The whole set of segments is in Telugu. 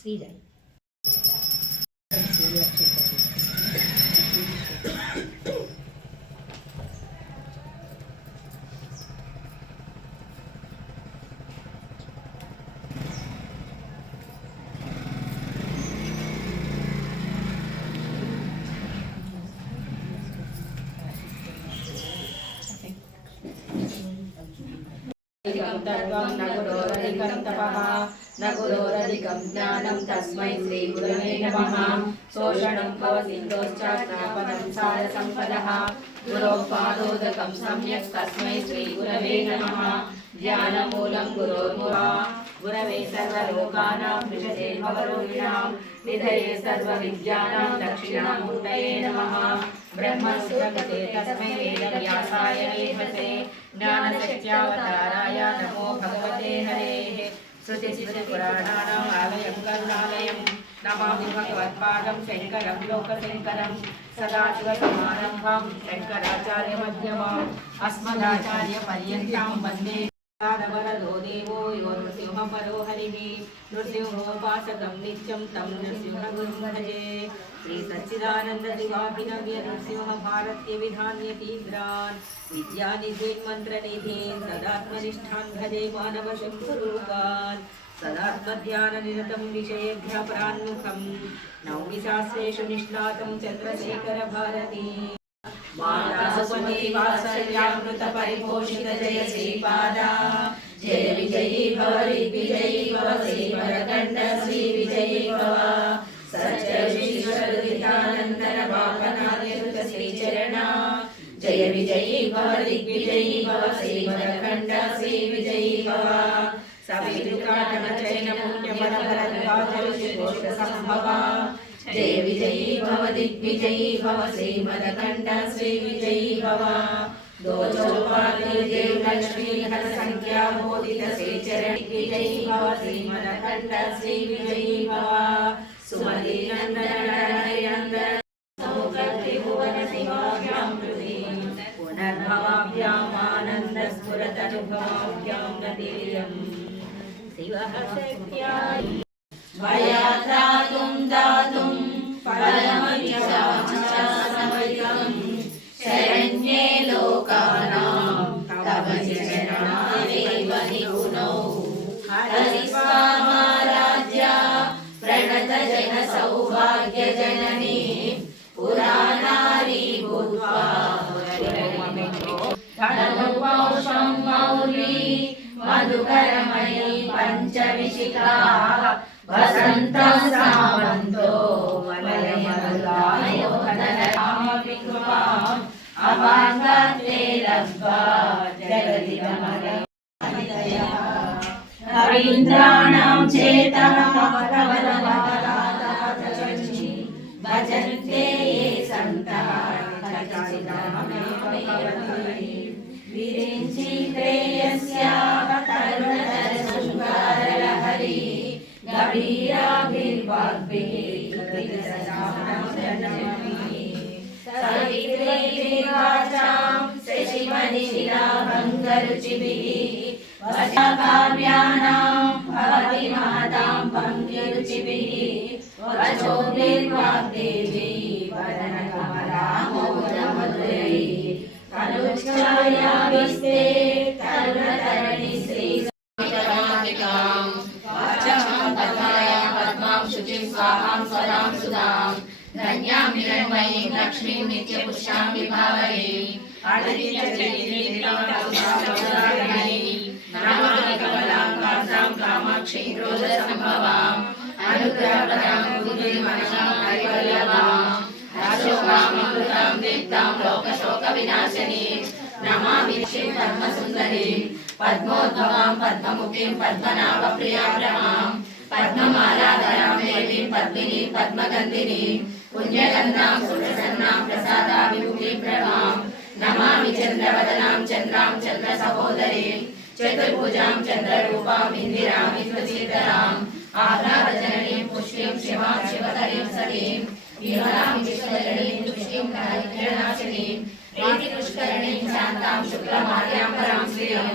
శ్రీరామ్ न गुरोरधिकं ज्ञानं तस्मै श्रीगुरवे नमः। शोषणं भवसिन्धोश्चात्नापनं सारसम्पदः गुरोपादोदकं सम्यक् तस्मै श्रीगुरवे नमः। ध्यानमूलं गुरोर्मुखा गुरवे सर्वलोकानां विषये भवरोगिणां निधये सर्वविद्यानां दक्षिणामूर्तये नमः। ब्रह्मसूत्रकृते तस्मै वेदव्यासाय विद्महे ज्ञानशक्त्यावताराय नमो भगवते हरेः। श्रुतिस्मृतिपुराणानाम् आलयं करुणालयं नमामि भगवत्पादं शङ्करं लोकशङ्करं सदाशिवसमारम्भां शङ्कराचार्यमध्यमाम् अस्मदाचार्यपर्यन्तां वन्दे वरदो देवो यो नृसिंहपरो हरिः नृसिंहोपासकं नित्यं तं नृसिंहगुरुं भजे। श्री सच्चिदानंद शिवाभिनव्य नृसिंह भारत्य विधान्यतीन्द्रान् विद्यानिधीन् मन्त्रनिधीन् सदात्मनिष्ठान् भजे मानव शम्भुरूपान् सदात्मध्याननिरतं विषयेभ्यः परान्मुखं नौमि शास्त्रेषु निष्णातं चन्द्रशेखर भारती वात्सल्यामृतपरिपोषित जय श्रीपादा जय विजयी भव ऋग्विजयी भव श्रीवरकण्ठ श्री विजयी भव सच्चविश्वविद्यानन्दन वापनार्यरुत श्रीचरणा जय विजयी भव ऋग्विजयी भव श्रीवरकण्ठ श्री विजयी भव सवितृकाटनचैन पुण्यबलभरद्वाजरुचिघोषसम्भवा जय विजयी भव दिग्विजयी भव श्रीमदकण्ठ श्री विजयी भव दोचोपाधि देव लक्ष्मी हर संख्या मोदित श्रीचरण विजयी भव श्रीमदकण्ठ श्री विजयी भव सुमति नंदन नयनंदन सौभद्रिभुवन शिवाभ्यां कृतिं पुनर्भवाभ्याम् आनन्द स्फुरतनुभवाभ्यां गतिर्यम् शिवः शक्त्या वयात्रातुं दातुं परमविचारसमयं शरण्ये लोकानां तव चरणादेव निपुणौ हरिस्वामाराध्या प्रणत जन सौभाग्य जननी पुराणारी भूत्वा धर्मपौषं मौली मधुकरमयी पञ्चविशिखा वसन्तं सामन्तो वलयमरुदायो धनरामपि कृपाम् अपाङ्गत्वे लब्ध्वा जगदिदमगमनिदया रवीन्द्राणां चेतः कवलवलादातचि भजन्ते ये सन्तः कचिदामेवति विरिञ्चि प्रेयस्याः तरुणतरशृङ्गारलहरी गभीराभिर्वाग्भिः सवित्रीर्वाचां शशिमणिशिलाभङ्गरुचिभिः वचकाव्यानां भवति मातां भङ्गिरुचिभिः वचोभिर्वाग्देवी वदनकमलामोदमधुरैः तनुच्छायाविस्ते तरुणतरणि श्री स्वाहां स्वरां सुधां धन्यां हिरण्मयीं लक्ष्मीं नित्यपुष्टां विभावये नमामि कमलां कान्तां कामाक्षीं क्रोधसम्भवाम् अनुग्रहपदां बुद्धिमनां कैवल्यवां अशोकामृतां दीप्तां लोकशोकविनाशिनीं नमामि श्रीं पद्मसुन्दरीं पद्मोद्भवां पद्ममुखीं पद्मनाभप्रियां रमां पद्ममालाधरां देवीं पद्मिनीं पद्मगन्धिनीं पुण्यगन्धां सुप्रसन्नां प्रसादाभिमुखीं प्रभां నమామి చంద్రవదనాం చంద్రాం చంద్ర సహోదరీం చతుర్భుజాం చంద్రరూపాం ఇందిరాం ఇంద్రసీతరాం ఆహ్లాదజననీం పుష్టిం శివాం శివకరీం సఖీం విమలాం విశ్వజననీం తుష్టిం కిరణాశినీం ప్రీతిపుష్కరణీం శాంతాం శుక్లమాల్యాంబరాం శ్రియం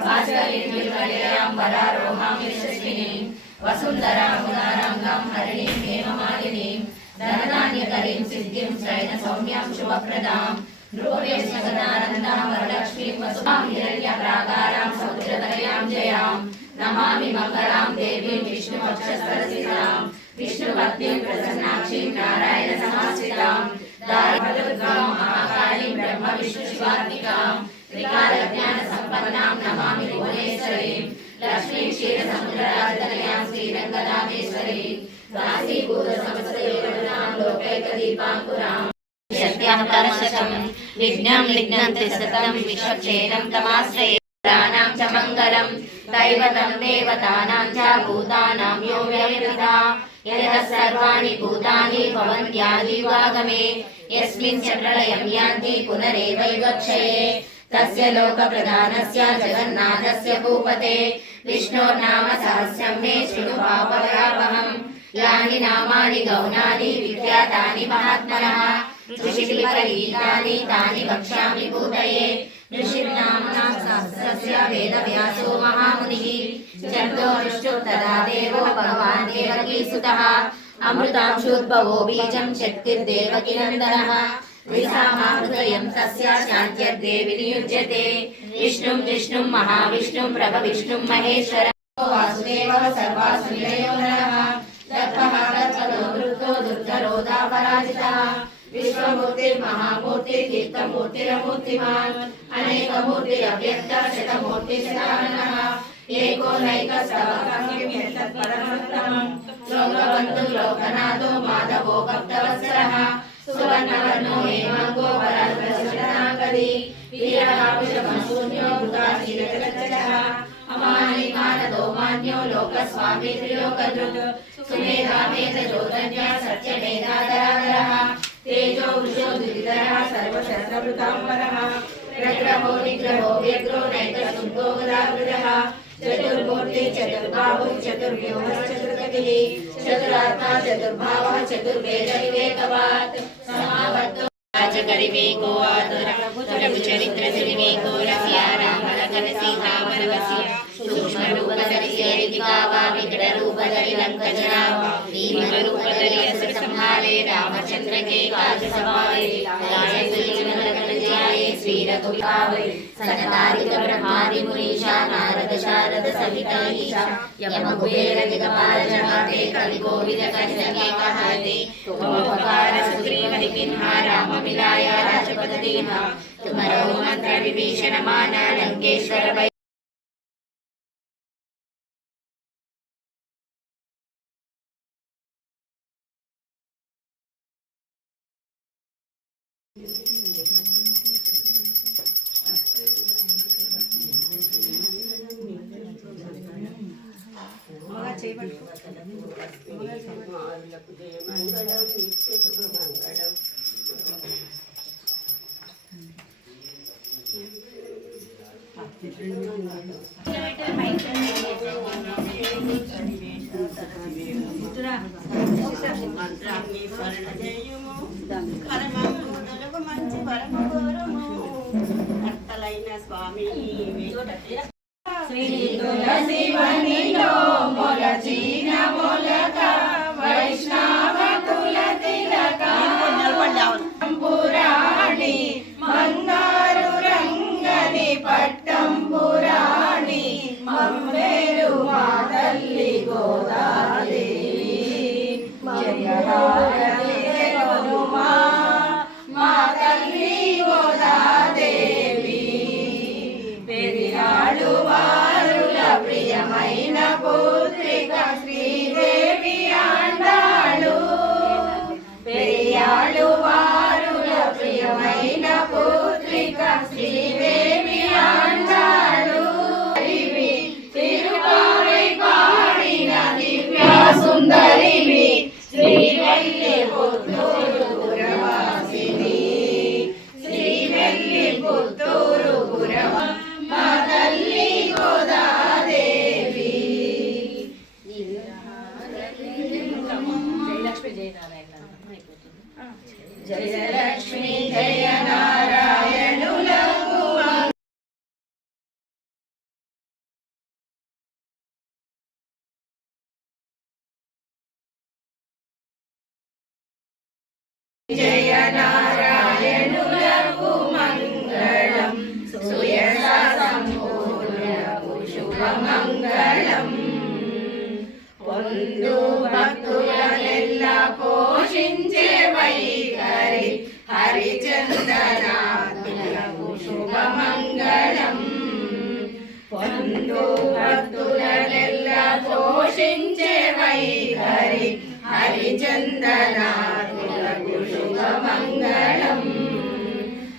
భాస్కరీం నిర్మలీయాం వరారోహాం యశస్వినీం వసుంధరాం ఉదారాంగాం హరిణీం హేమమాలినీం ధనధాన్యకరీం సిద్ధిం శయన సౌమ్యాం శుభప్రదాం నృపవేష్ణగదానందాం వరలక్ష్మీం వసుధాం హిరణ్యప్రాకారాం సముద్రతనయాం జయాం నమామి మంగళాం దేవీం విష్ణుపక్షస్థలసితాం విష్ణుపత్నీం ప్రసన్నాక్షీం నారాయణ సమాశ్రితాం దారిద్ర్యాం మహాకాళీం బ్రహ్మ విష్ణు శివాత్మికాం త్రికాలజ్ఞాన సంపన్నాం నమామి భువనేశ్వరీం లక్ష్మీం క్షీరసముద్రరాజతనయాం శ్రీరంగనాథేశ్వరీం దాసీభూత సమస్త యోగనాం లోకైక దీపాంకురాం సత్యం పరశతం విఘ్నం లిఘ్నంతి సతం విశ్వక్షేణం తమాశ్రయే ప్రాణాం చ మంగళం దైవతం దేవతానాం చ భూతానాం యో వ్యయపితా యతః సర్వాణి భూతాని భవంత్యాదివాగమే యస్మిన్ చ ప్రళయం యాంతి పునరేవైవ క్షయే తస్య లోక ప్రధానస్య జగన్నాథస్య భూపతే విష్ణోర్నామ సహస్రం మే శృణు పాపయావహం యాని నామాని గౌణాని విఖ్యాతాని మహాత్మనః ఋషికల్పగీతాని తాని వక్ష్యామి భూతయే ఋషిర్నామ్నా సహస్రస్య వేదవ్యాసో మహామునిః చర్దోరుష్టుస్తదా దేవో భగవాన్ దేవకీసుతః అమృతాంశోద్భవో బీజం శక్తిర్దేవకీనందనః విసామాహృదయం తస్య శాంత్యర్దేవి నియుజ్యతే విష్ణుం విష్ణుం మహావిష్ణుం ప్రభవిష్ణుం మహేశ్వరం వాసుదేవః సర్వాసు నిలయో నరః దత్తః తత్పదో వృద్ధో దుర్ధరోధాపరాజితः విశ్వమూర్తిర్మహామూర్తి తీర్థమూర్తిరమూర్తిమాన్ అనేకమూర్తిరవ్యక్త శతమూర్తిశతాననః ఏకో నైకస్తవకర్మ్యతత్పరమోత్తమం లోకబంధు లోకనాథో మాధవో భక్తవత్సలః సువర్ణవర్ణో హేమాంగో వరదశరణాగది వీరహాపుషమశూన్యో భృతాశీలచలచలః అమానిమానదో మాన్యో లోకస్వామి త్రిలోకధృత్ సుమేధామేధజోధన్య సత్యమేధాధరాధరః తేజో వృషో దురిధరః సర్వశస్త్రవృతాంబరః ప్రగ్రహో నిగ్రహో వ్యగ్రో నైకశుద్ధో గదావృతః చతుర్మూర్తి చతుర్బాహు చతుర్వ్యూహ చతుర్గతిః చతురాత్మా చతుర్భావః చతుర్వేద వివేకవాత్ సమావర్తో రాజకరివేకో ఆతుర ప్రభు చరిత్ర వివేకో రస్యా రామలకన సీతామనవస్య సూక్ష్మ రూపధరిస్య రితికావా వికట రూపధరి లంకజనా భీమ రూపధరి అసుర సంహారే రామచంద్ర के काज सवारे लाए जीवन जाए श्री रघुवीर सनकादिक ब्रह्मादि मुनीषा नारद शारद सहित ईशा यम कुबेर दिगपाल जहाते कवि कोविद कन्या कहाते तुम उपकार सुग्रीव किन्हा राम मिलाया राजपद दीन्हा तुम्हारो मंत्र विभीषण माना लंकेश्वर స్వామి శ్రీ తులసి వనిలో మొలచిన మొలక వైష్ణవ తులసి లక పురాణి మందారు రంగని పట్టం పురాణి మమ్మేరు మా తల్లి గోదాదేవి జయహారతి గోరుమా మా తల్లి గోదాదేవి పెరినాడు వారుల ప్రియమై జయ నారాయణులకు మంగళం సుయశ సంపూర్ణకు శుభమంగళం పొందు భక్తులనెల్లా పోషించే వైఖరి హరిచందనాథులకు శుభమంగళం పొందు భక్తులనెల్లా పోషించే వైఖరి హరిచందనాథులకు శుభమంగళం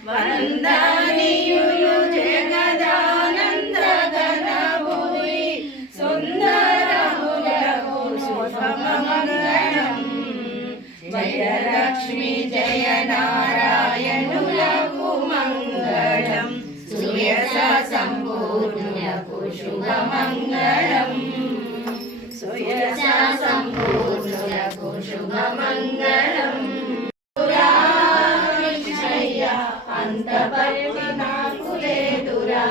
వందనీయులు జగదానంద ఘనభూమి సుందరములకు శుభమంగళం జయలక్ష్మి జయ నారాయణులకు మంగళం సుయశ సంపూర్ణులకు శుభమంగళం సుయశ సంపూర్ణులకు శుభమంగళం కృష్ణయ్య అంత భక్తి నాకు లేదురా